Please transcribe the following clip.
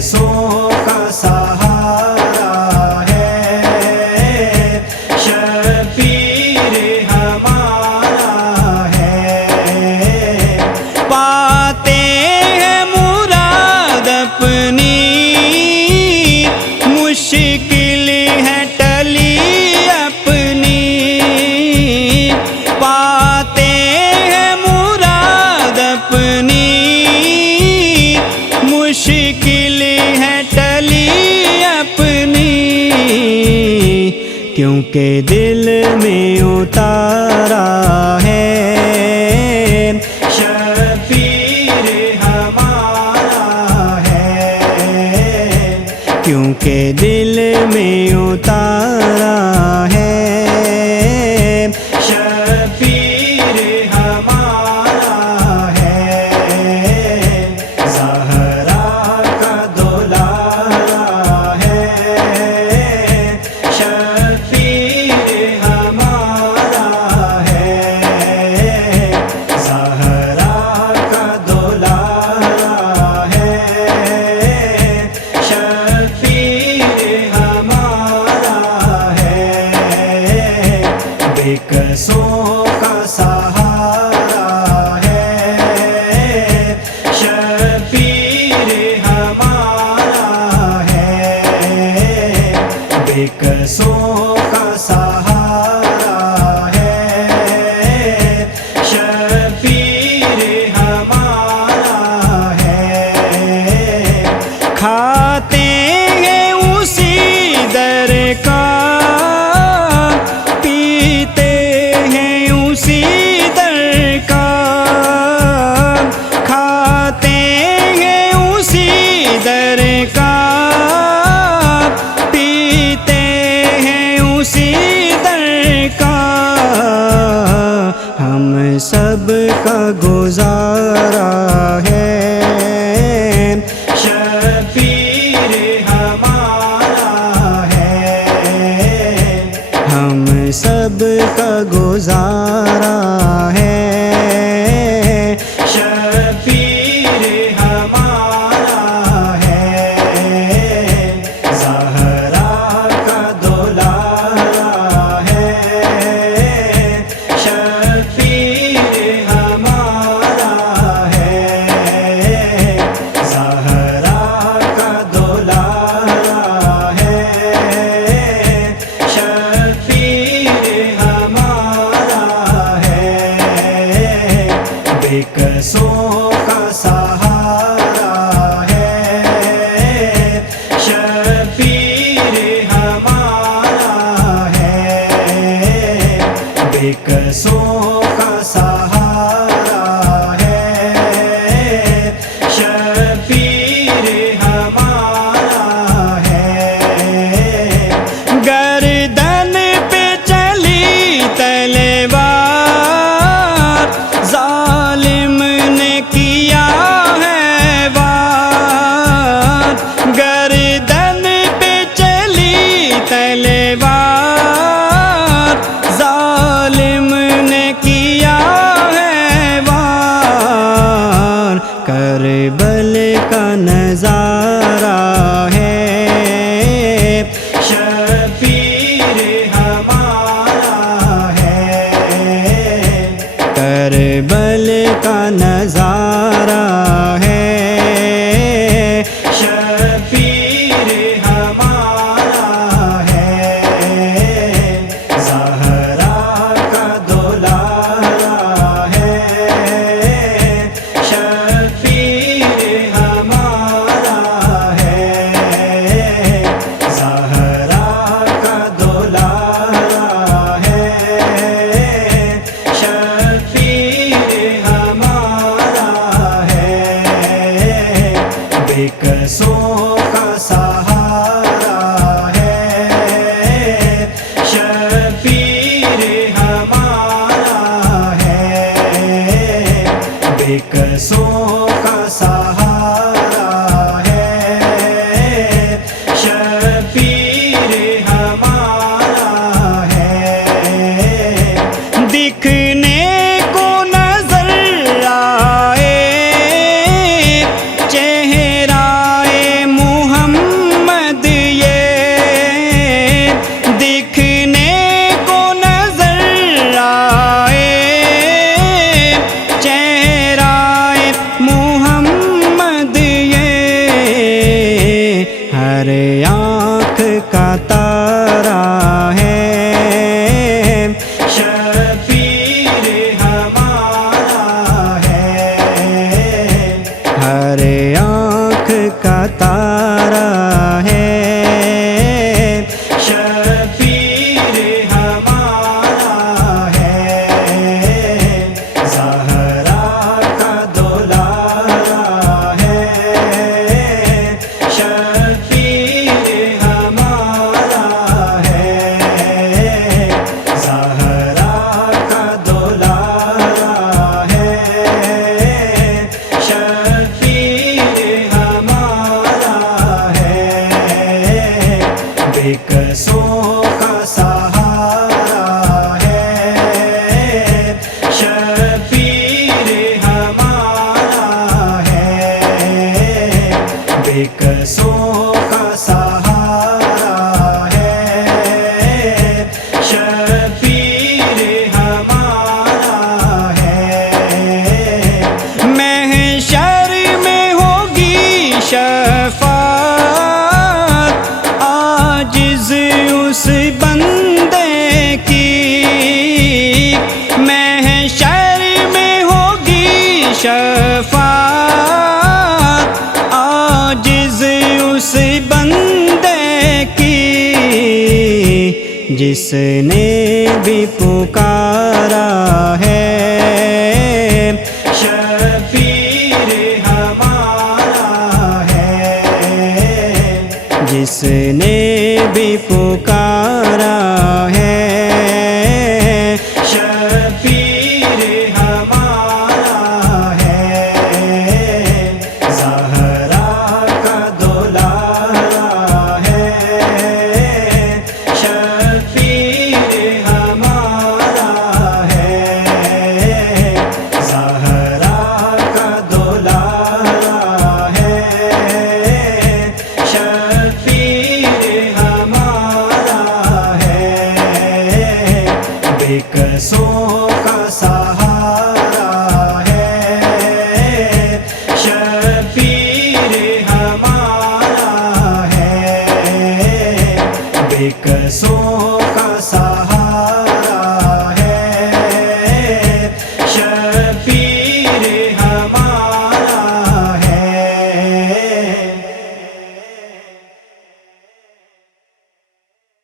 بےکسوں کا سہارا ہے، شبیر ہمارا ہے، پاتے ہیں مراد اپنی، مشکل ہے ٹلی اپنی، پاتے ہیں مراد اپنی، مشکل ہے ٹلی اپنی، کیونکہ دل میں اتارا ہے شبیر ہمارا ہے، کیونکہ دل میں اتارا ہے شبیر ہمارا ہے، زہرا کا دلارا ہے، شبیر ہمارا ہے، زہرا کا دلارا ہے، شبیر ہمارا ہے، بےکسوں کا سہارا ہے، شبیر ہمارا ہے، بےکسوں کا سہارا ہے، شبیر ہمارا ہے، کھاتے ہیں اسی در کا، پیتے ہیں اسی در کا، کھاتے ہیں اسی در کا، پیتے ہیں اسی در کا، ہم سب کا گزارا ہے شبیر ہمارا ہے، ہم سب کا گزارا ہے شبیر ہمارا ہے، زہرا کا دلارا ہے، شبیر ہمارا ہے، زہرا کا دلارا ہے، شبیر ہمارا ہے، بےکسوں کا سہارا ہے، شبیر ہمارا ہے، بےکسوں کا سہارا ہے، شبیر ہمارا ہے، گردن پہ چلی تلوار، ظالم نے کیا ہے وار، گردن پہ چلی تلوار، ظالم نے کیا ہے وار، کربل کا نظارہ ہے شبیر ہمارا ہے، کربل کا نظارہ ہے شبیر ہمارا ہے، زہرا کا دلارا ہے، شبیر ہمارا ہے، زہرا کا دلارا ہے، شبیر ہمارا ہے، بےکسوں کا سہارا ہے، شبیر ہمارا ہے، بےکسوں کا سہارا ہے، شبیر ہمارا ہے، دکھنے کو نظر آئے چہرہ جس نے بھی پکارا ہے شفیع ہمارا ہے جس نے بھی پکارا ہے شفیع ہمارا ہے زہرا کا دولارا ہے شفیع ہمارا ہے زہرا کا دولارا ہے شفیع ہمارا ہے بے کسوں کا سہارا